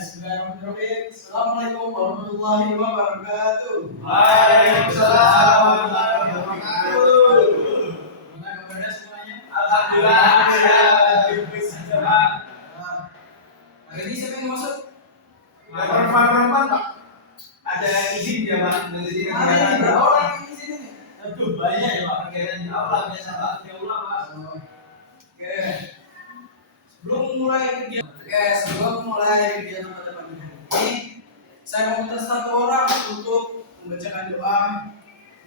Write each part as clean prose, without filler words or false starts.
Bismillahirrahmanirrahim. Assalamualaikum warahmatullahi wabarakatuh. Waalaikumsalam warahmatullahi wabarakatuh. Gimana kabarnya semuanya? Alhamdulillah. Hari ini siapa yang masuk? Perempuan Pak. Ada izin ya Pak? Ada berapa orang yang di sini nih? Aduh banyak ya Pak. Kegiatan di aula biasa Pak. Di aula Pak. Oke. Sebelum mulai kegiatan pada pagi hari ini, saya mau minta satu orang untuk membacakan doa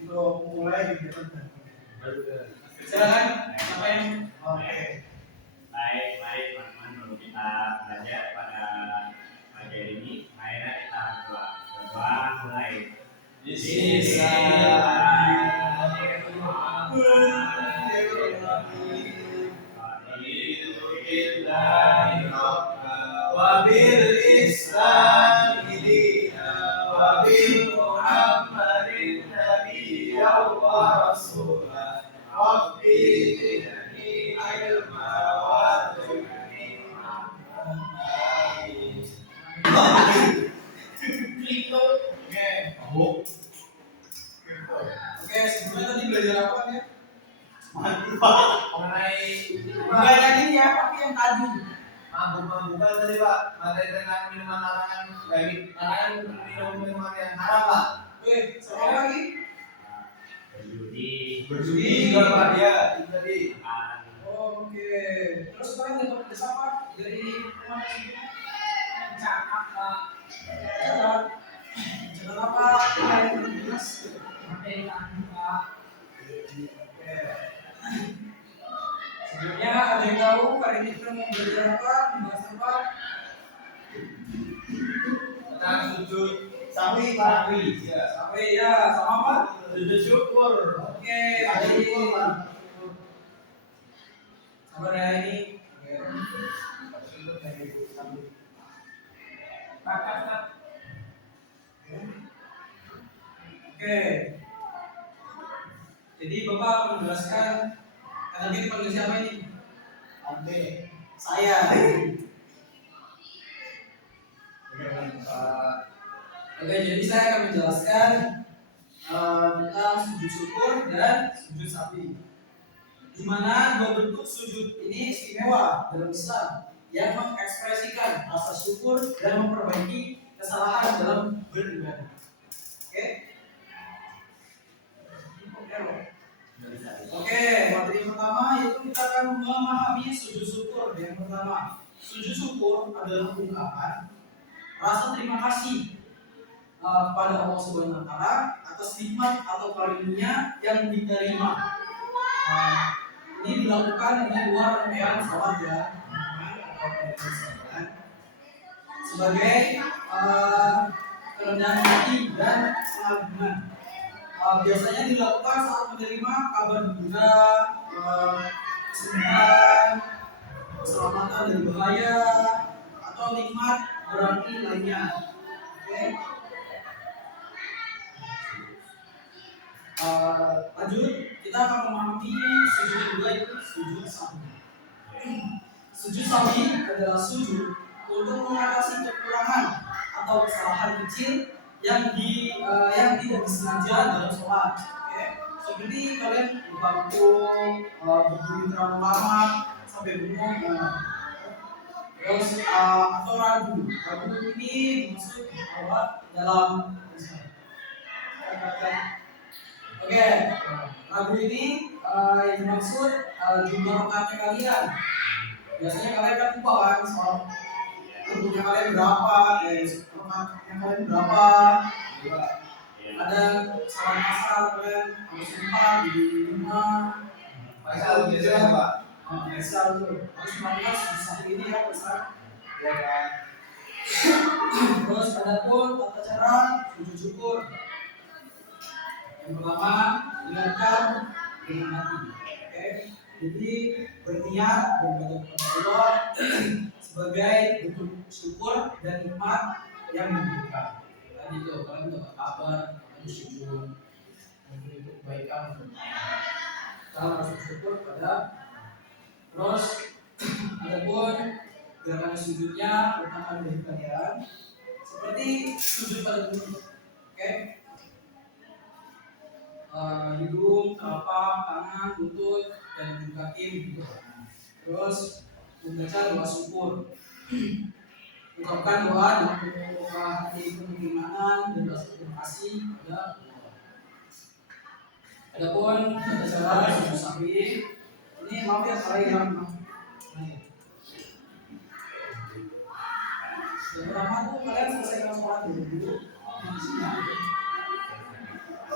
untuk memulai kegiatan pada pagi hari ini. Silakan. Siapa yang? Oke. Baik, teman-teman, sebelum kita belajar pada pagi hari ini, marilah kita berdoa. Berdoa mulai. Wabil Islam dina wabil Muhammadin nabiyya wa rasulah Rabbi zidni ilma wa zidni amin. Oke, sebelumnya tadi belajar apa kan ya? Mengenai Bukan yang ini ya, tapi yang tadi. mabuk-mabukan tadi Pak, materi tentang minuman larangan minuman yang haram Pak. Oke, sekali lagi. Berjudi juga Pak ya, itu tadi. Oke. Terus kalian dapat tugas apa dari teman sebelumnya? Cakap Pak, Catat. Catat apa? Yang jelas. materi tadi Pak. Oke. Sebelumnya ada yang tahu hari ini kita mau belajar apa? Membahas apa? Tentang sujud sawi Pak. Ya. Sampai ya, sama apa? Sujud syukur. Oke, hari ini. Sabar ya ini. Bakat Pak. Oke. Jadi Bapak akan menjelaskan tadi dipanggil siapa ini? Ante. Saya. Oke, jadi saya akan menjelaskan tentang sujud syukur dan sujud sapi. Di mana dua bentuk sujud ini istimewa dalam Islam yang mengekspresikan rasa syukur dan memperbaiki kesalahan dalam beribadah. Oke? Oke, materi yang pertama yaitu kita akan memahami sujud syukur. Yang pertama, sujud syukur adalah ungkapan rasa terima kasih kepada Allah Subhanahu wa taala atas nikmat atau karunia yang diterima. Ini dilakukan di luar rangkaian salat ya, sebagai kerendahan hati dan pengagungan. Biasanya dilakukan saat menerima kabar gembira, kesembuhan, keselamatan dari bahaya, atau nikmat berarti lainnya. Oke. Lanjut, kita akan memahami sujud kedua itu sujud sawi. Sujud sawi adalah sujud untuk mengatasi kekurangan atau kesalahan kecil yang tidak disengaja dalam sholat. Oke. Seperti kalian lupa rukuk, berdiri terlalu lama sampai bengong, terus atau ragu ini dimaksud bahwa dalam oke, ragu ini yang dimaksud jumlah rakaatnya kalian. Biasanya kalian kan lupa kan soal rukuknya kalian berapa, rakaatnya kalian berapa. Ada salah asal kalian harus 4 di 5. Asal biasanya Pak. Asal tuh harus 15 di satu ini ya besar. Ya kan. Terus ada pun tata cara sujud syukur. Yang pertama, niatkan dengan hati. Oke. Jadi berniat beribadah kepada Allah sebagai bentuk syukur dan nikmat yang diberikan. Tadi itu kalian dapat kabar, kalian sujud, mungkin itu kebaikan untuk kita harus bersyukur pada. Terus adapun gerakan sujudnya pertama dari kalian seperti sujud pada gunung. Oke? Hidung, telapak, tangan, lutut, dan juga kaki gitu. Terus membaca doa syukur. Ucapkan doa dengan penuh hati penerimaan dan rasa terima kasih kepada Allah. Adapun tata cara sujud sahwi ini maaf ya saya yang yang pertama tuh kalian selesaikan sholat dulu.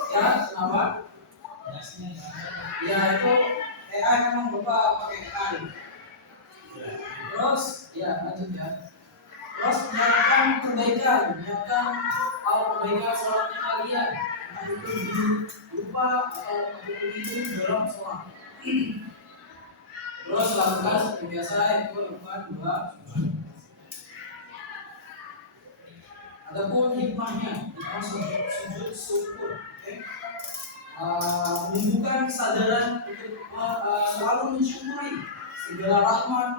Ya, kenapa? Ya itu AI memang bapak pakai AI. Terus ya lanjut ya. Terus niatkan kebaikan, niatkan kebaikan sholatnya kalian. Nah itu lupa atau itu dalam sholat. Terus lakukan seperti biasa itu lakukan dua. Adapun hikmahnya, kita sujud syukur, menunjukkan kesadaran untuk selalu mensyukuri segala rahmat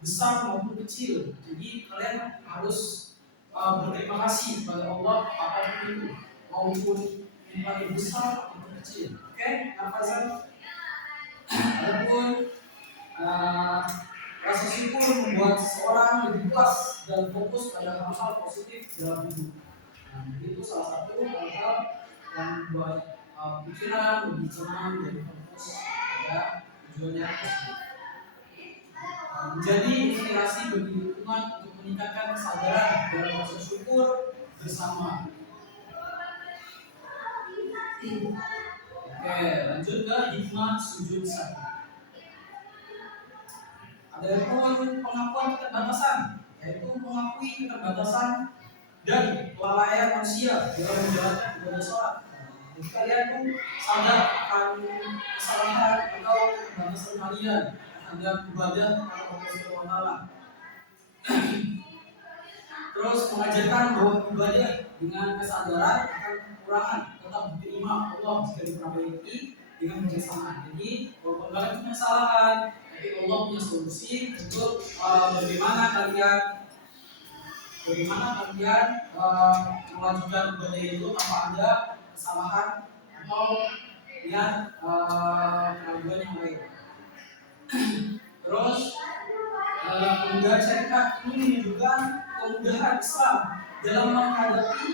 besar maupun kecil. Jadi kalian harus berterima kasih kepada Allah apapun itu, maupun yang paling besar maupun kecil. Oke, nafasan. Adapun rasa syukur membuat seseorang lebih puas dan fokus pada hal-hal positif dalam hidup. Nah, itu salah satu hal yang membuat pikiran lebih tenang dan fokus pada tujuannya positif. Menjadi inspirasi bagi lingkungan untuk meningkatkan kesadaran dalam rasa syukur bersama. Oke, lanjut ke hikmah sujud sahwi. Ada pun pengakuan keterbatasan, yaitu mengakui keterbatasan dan kelalaian manusia dalam menjalankan ibadah sholat. Jadi kalian pun sadar akan kesalahan atau keterbatasan kalian terhadap ibadah Allah Subhanahu wa Ta'ala. Terus mengajarkan bahwa ibadah dengan kesadaran akan kekurangan tetap diterima Allah jika diperbaiki dengan bijaksana. Jadi walaupun kalian punya kesalahan, tapi Allah punya solusi untuk bagaimana kalian melanjutkan ibadah itu tanpa ada kesalahan atau lihat keraguan yang lain. Terus kemudahan syariat ini menunjukkan kemudahan Islam dalam menghadapi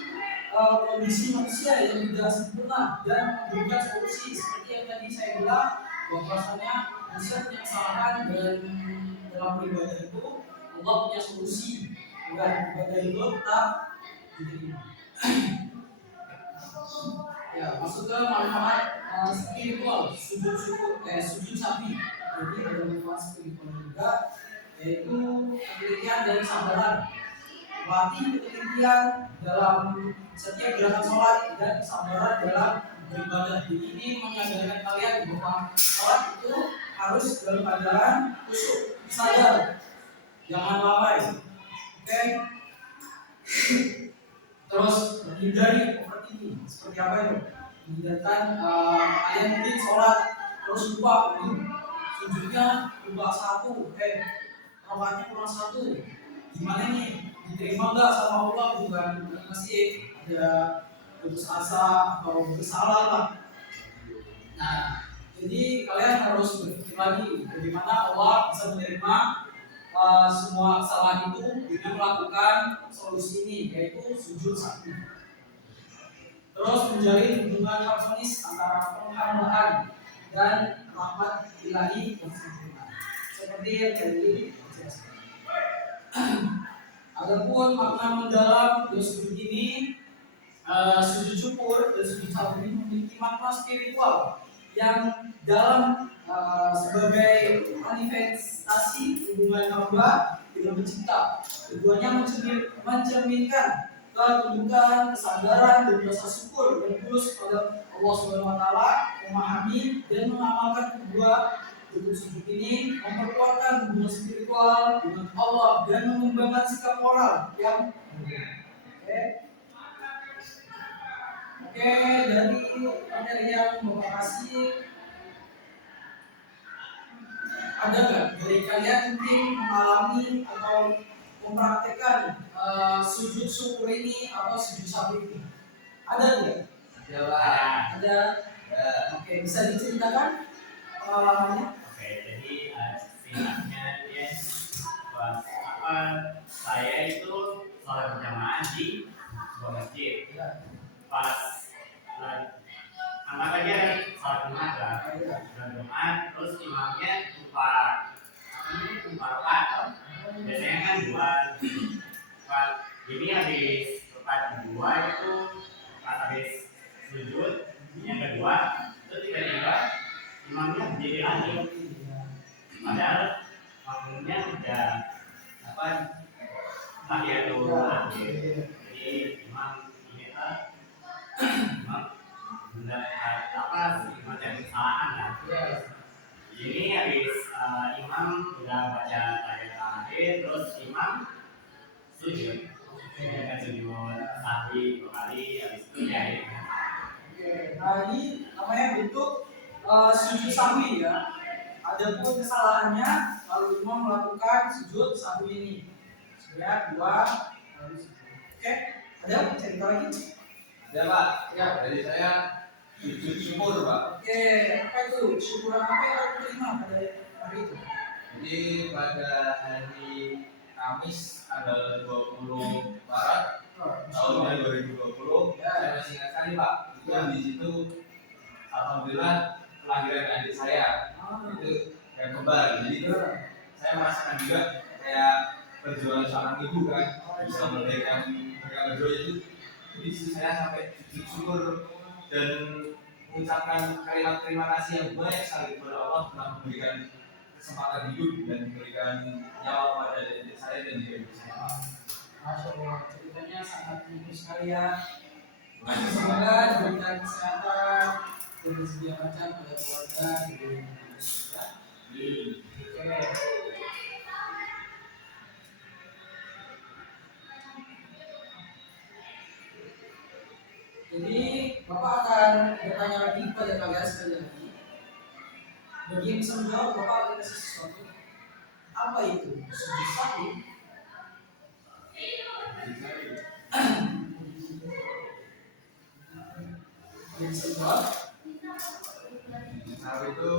kondisi manusia yang tidak sempurna dan memberikan solusi seperti yang tadi saya bilang bahwasanya manusia punya kesalahan dan dalam beribadah itu Allah punya solusi agar ibadah itu tetap diterima. Ya, masuk ke manfaat spiritual sujud sahwi. Jadi ada manfaat spiritual juga, yaitu ketelitian dan kesabaran. Latih ketelitian dalam setiap gerakan sholat dan kesabaran dalam beribadah. Jadi ini menyadarkan kalian bahwa sholat itu harus dalam keadaan khusyuk, sadar, jangan lalai. Oke. Terus menghindari overthinking. Seperti apa itu? Menghindarkan kalian mungkin sholat terus lupa sujudnya lupa satu, rakaatnya kurang satu. Gimana nih? Diterima nggak sama Allah? Bukan masih ada putus asa atau bersalah lah. Nah, jadi kalian harus berpikir lagi bagaimana Allah bisa menerima semua kesalahan itu dengan melakukan solusi ini, yaitu sujud sahwi. Terus menjalin hubungan harmonis antara penghambaan dan rahmat ilahi yang sempurna, seperti yang tadi dijelaskan. Adapun makna mendalam dari sujud ini, sujud syukur dan sujud sahwi memiliki makna spiritual yang dalam sebagai manifestasi hubungan hamba dengan pencipta. Keduanya mencerminkan ketundukan, kesadaran dan rasa syukur dan tulus pada Allah Subhanahu wa Ta'ala, memahami dan mengamalkan kedua bentuk sujud ini memperkuatkan hubungan spiritual dengan Allah dan mengembangkan sikap moral yang Oke, dari materi yang Bapak kasih ada nggak dari kalian mungkin mengalami atau mempraktekkan sujud syukur ini atau sujud sahwi ini? Ada tidak? Ya Pak. Ada. Ya. Oke, bisa diceritakan pengalamannya? Oke, jadi singkatnya dia pas apa saya itu sholat berjamaah di sebuah masjid. Pas anggap aja sholat Jumat lah, sholat Jumat, terus imamnya lupa rakaat. Biasanya kan dua, jadi habis rakaat kedua itu pas habis sujud yang kedua itu tiba-tiba imamnya berdiri lagi, padahal makmumnya udah apa tahiyatul akhir. Jadi imam ini imam udah apa semacam kesalahan lah. Ini habis imam udah baca tahiyatul akhir, terus imam sujud, kan sujud sahwi 2 kali, habis itu ya. Nah, ini namanya bentuk sujud sahwi ya. Adapun kesalahannya lalu imam melakukan sujud sahwi ini. Sudah 2 lalu sujud. Oke, ada cerita lagi? Ada Pak. Ya, dari saya sujud syukur Pak. Oke, apa itu? Syukuran apa yang kamu terima pada hari itu? Jadi pada hari Kamis tanggal 20 Maret tahun 2020, saya masih ingat sekali Pak. Itu di situ alhamdulillah kelahiran adik saya itu yang kembar. Jadi itu saya merasakan juga kayak perjuangan seorang ibu kan, bisa memberikan mereka berdua itu. Jadi saya sampai sujud syukur dan mengucapkan kalimat terima kasih yang banyak sekali kepada Allah telah memberikan kesempatan hidup dan memberikan nyawa pada adik saya dan juga ibu saya. Masya Allah, ceritanya sangat menarik sekali ya. Semoga diberikan kesehatan dan segala macam pada keluarga di Indonesia. Oke. Jadi Bapak akan bertanya lagi pada kalian sekali lagi. Bagi yang bisa menjawab, Bapak akan kasih sesuatu. Apa itu? Sujud sahwi. Sahur itu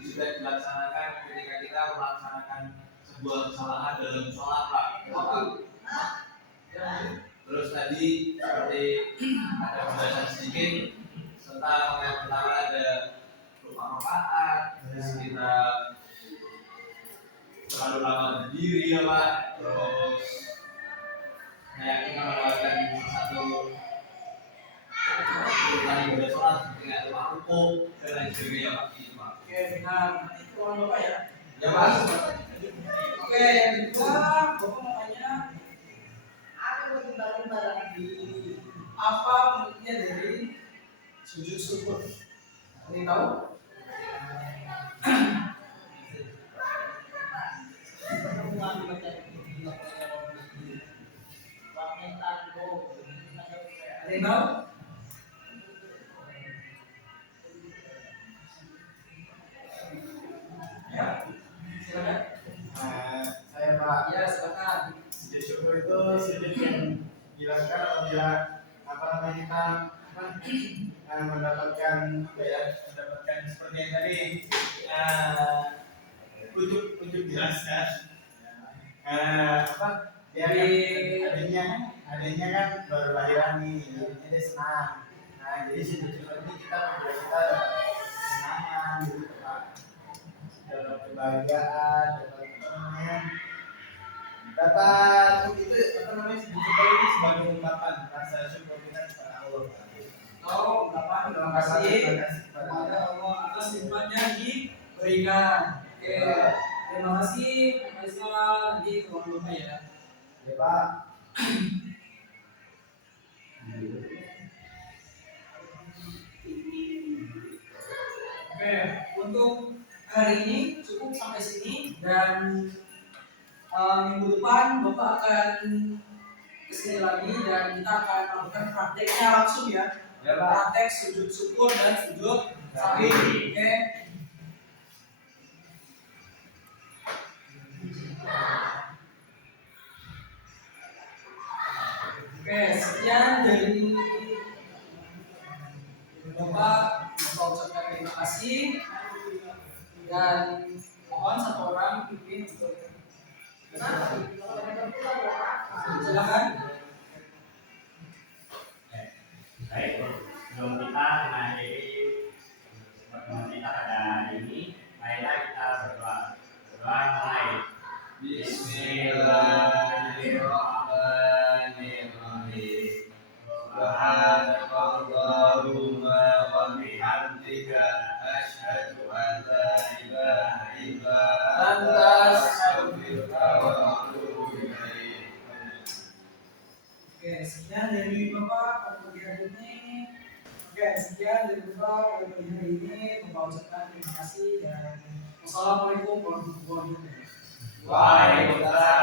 juga dilaksanakan ketika kita melaksanakan sebuah kesalahan dalam sholat Pak. Terus tadi seperti ada penjelasan sedikit tentang yang pertama ada lupa rakaat, terus kita terlalu lama berdiri ya Pak, terus kayak kita melewatkan satu urutan ibadah sholat seperti kayak lupa rukuk dan lain sebagainya Pak. Gitu, Pak. Oke, benar. Nanti tolong Bapak ya. Ya Pak. Oke, yang kedua, Bapak mau tanya apa maksudnya dari sujud syukur? Ada yang tahu? Ada yang tahu? Ya, silakan. Saya Pak, Ya, silakan. sujud syukur itu sujud yang dilakukan apabila kita mendapatkan mendapatkan seperti yang tadi ujuk jelaskan adanya kan baru lahiran nih, jadinya dia senang. Nah, jadi sujud syukur ini kita apabila kita dapat kesenangan gitu Pak, dapat kebahagiaan, dapat itu sujud syukur ini sebagai ungkapan rasa syukur kita kepada Allah. Oh, Bapak, terima kasih kepada Allah atas nikmat yang diberikan. Oke, terima kasih Pak Faisal. Nanti tolong Bapak ya. Ya Pak. Oke, untuk hari ini cukup sampai sini dan minggu depan Bapak akan kesini lagi dan kita akan melakukan prakteknya langsung ya. Ya Pak. Praktek sujud syukur dan sujud sahwi. Oke. Oke, sekian dari Bapak. Bapak ucapkan terima kasih dan mohon satu orang pimpin untuk silakan. Baik, sebelum kita mengakhiri pertemuan kita pada hari ini, marilah kita berdoa. Berdoa mulai. Bismillahirrahmanirrahim. Subhanakallahumma wa bihamdika asyhadu an la ilaha illa anta astaghfiruka wa atubu ilaik. Oke, sekian dari Bapak pada pagi hari ini. Oke, sekian dari Bapak pada pagi hari ini. Bapak ucapkan terima kasih dan wassalamualaikum warahmatullahi wabarakatuh. Waalaikumsalam.